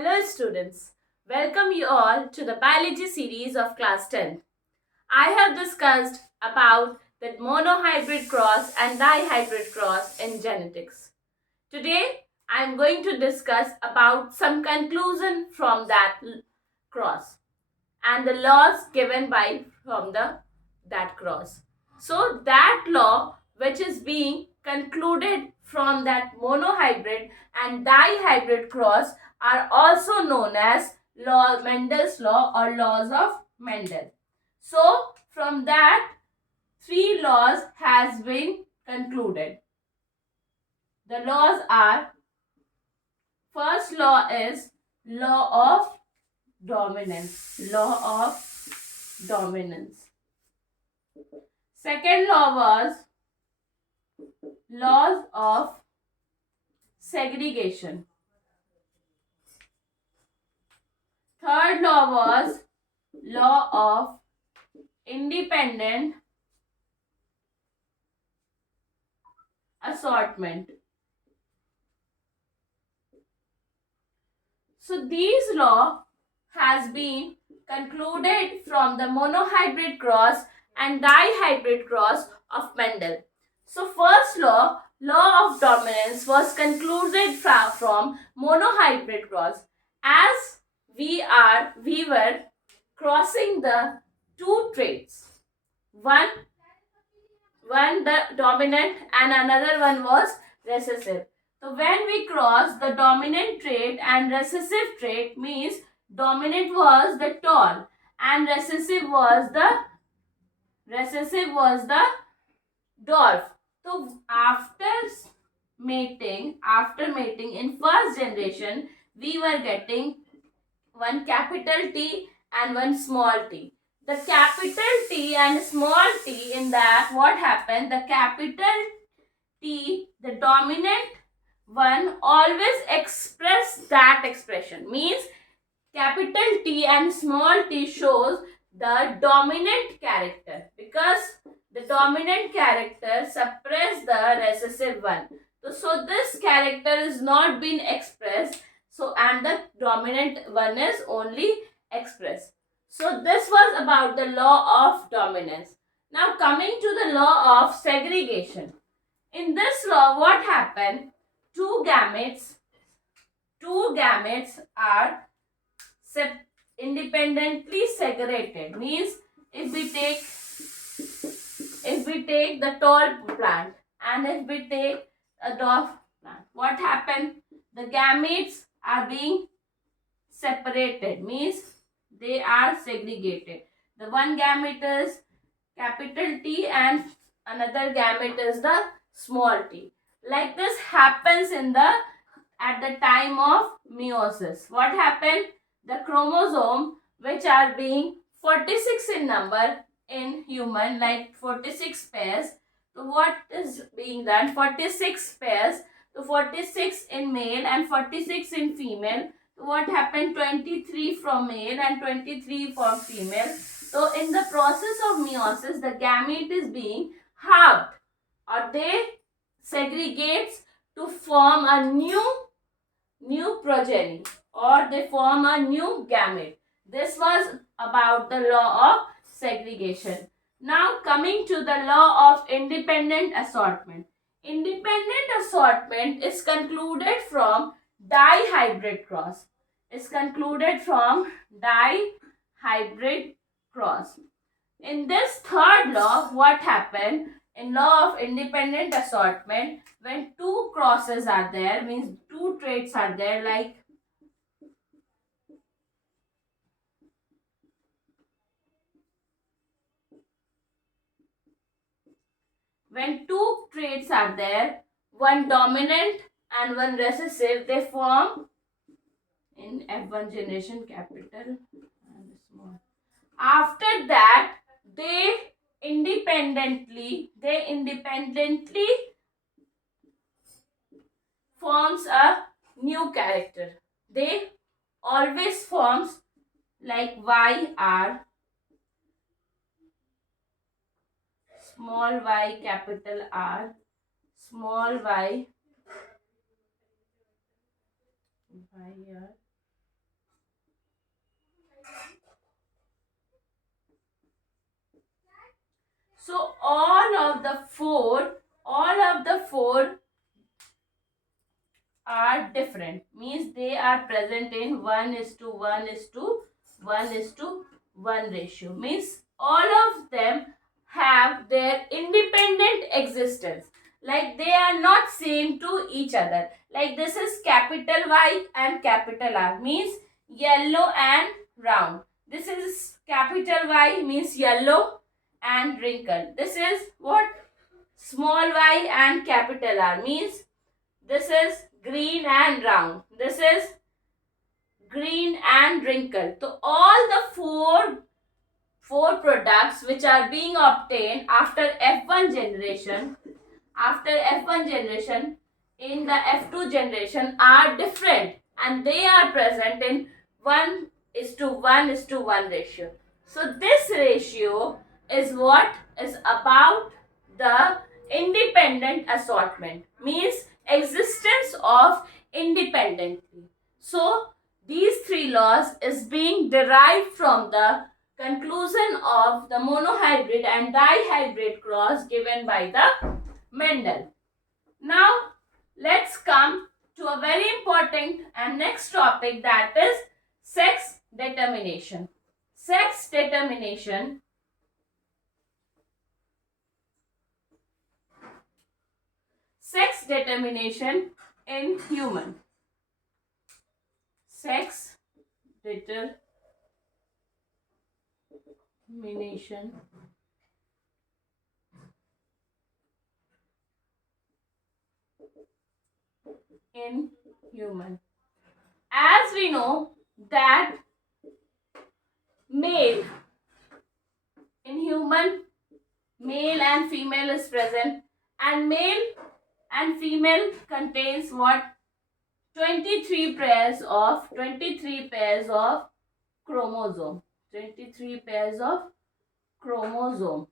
Hello students, welcome you all to the biology series of class 10. I have discussed about the monohybrid cross and dihybrid cross in genetics. Today I am going to discuss about some conclusion from that cross and the laws given by from that cross. So that law which is being concluded from that monohybrid and dihybrid cross are also known as Mendel's law or laws of Mendel. So from that three laws has been concluded. The laws are, first law is law of dominance. Law of dominance. Second law was laws of segregation. Third law was law of independent assortment. So these law has been concluded from the monohybrid cross and dihybrid cross of Mendel. So first law, law of dominance, was concluded from monohybrid cross. As we were crossing the two traits. One the dominant and another one was recessive. So when we cross the dominant trait and recessive trait, means dominant was the tall and recessive was the dwarf. So after mating in first generation, we were getting one capital T and one small t. The capital T and small t, in that what happened, the capital T, the dominant one, always express that expression. Means capital T and small t shows the dominant character, because the dominant character suppress the recessive one. So this character is not been expressed, so and the dominant one is only expressed. So this was about the law of dominance. Now coming to the law of segregation. In this law, what happened? Two gametes are independently segregated. Means if we take the tall plant and if we take a dwarf plant, what happened? The gametes are being separated. Means they are segregated. The one gamete is capital T and another gamete is the small t. Like this happens at the time of meiosis. What happened? The chromosome, which are being 46 in number in human, like 46 pairs. So what is being done? 46 pairs. So 46 in male and 46 in female. So what happened? 23 from male and 23 from female. So in the process of meiosis, the gamete is being halved, or they segregates to form a new progeny, or they form a new gamete. This was about the law of segregation. Now coming to the law of independent assortment. Independent assortment is concluded from dihybrid cross. In this third law, what happened? In law of independent assortment, when two crosses are there, means two traits are there, like when two traits are there, one dominant and one recessive, they form in F1 generation capital and small. After that, they independently forms a new character. They always forms like YR, small y, capital R, small y, YR, all of the four are different, means they are present in 1:1:1:1 ratio, means all of them have their independent existence, like they are not same to each other. Like this is capital Y and capital R, means yellow and round. This is capital Y, means yellow and wrinkled. This is what? Small y and capital R, means this is green and round. This is green and wrinkled. So all the four products which are being obtained after F1 generation, in the F2 generation are different, and they are present in 1:1:1 ratio. So this ratio is what is about the independent assortment, means existence of independently. So these three laws is being derived from the conclusion of the monohybrid and dihybrid cross given by the Mendel. Now let's come to a very important and next topic, that is sex determination. Sex determination in human. Sex determination in human. As we know that male in human, male and female is present, and male and female contains what? 23 pairs of chromosome. 23 pairs of chromosome,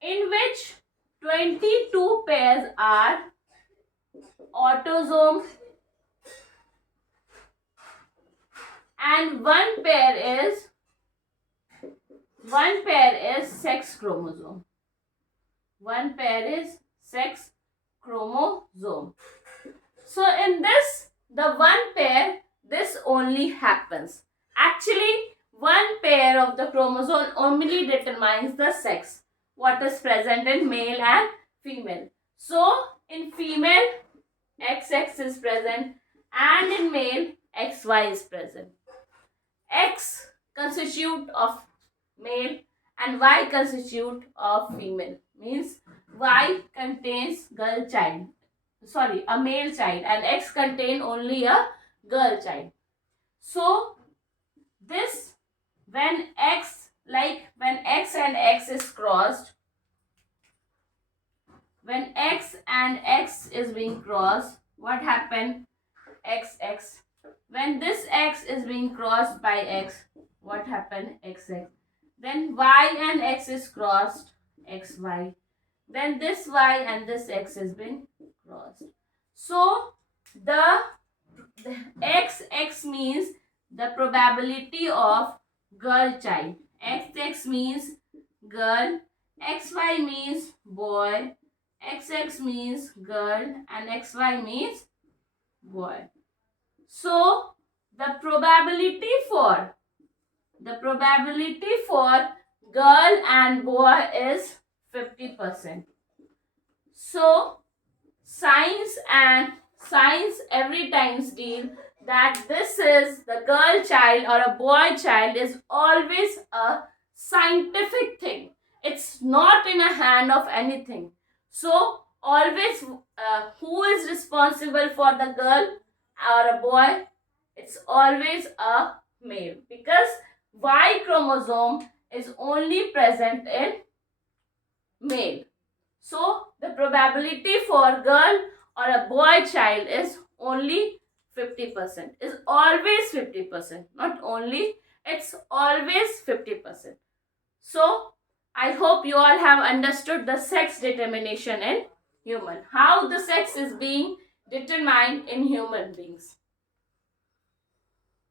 in which 22 pairs are autosome and one pair is sex chromosome. One pair is sex chromosome. So in this, the one pair, this only happens. Actually, one pair of the chromosome only determines the sex, what is present in male and female. So in female, XX is present, and in male, XY is present. X constitute of male and Y constitute of female, means Y contains a male child, and X contain only a girl child. So this, when X and X is crossed, when X and X is being crossed, what happened? XX. When this X is being crossed by X, what happened? XX. Then Y and X is crossed, XY. Then this Y and this X has been crossed. So the XX means the probability of girl child. XX means girl, XY means boy, XX means girl, and XY means boy. So the probability for girl and boy is 50%. So science every times deal that this is the girl child or a boy child is always a scientific thing. It's not in a hand of anything. So always who is responsible for the girl or a boy? It's always a male, because Y chromosome is only present in male. So the probability for girl or a boy child is only 50%. Is always 50%. Not only, it's always 50%. So I hope you all have understood the sex determination in human. How the sex is being determined in human beings.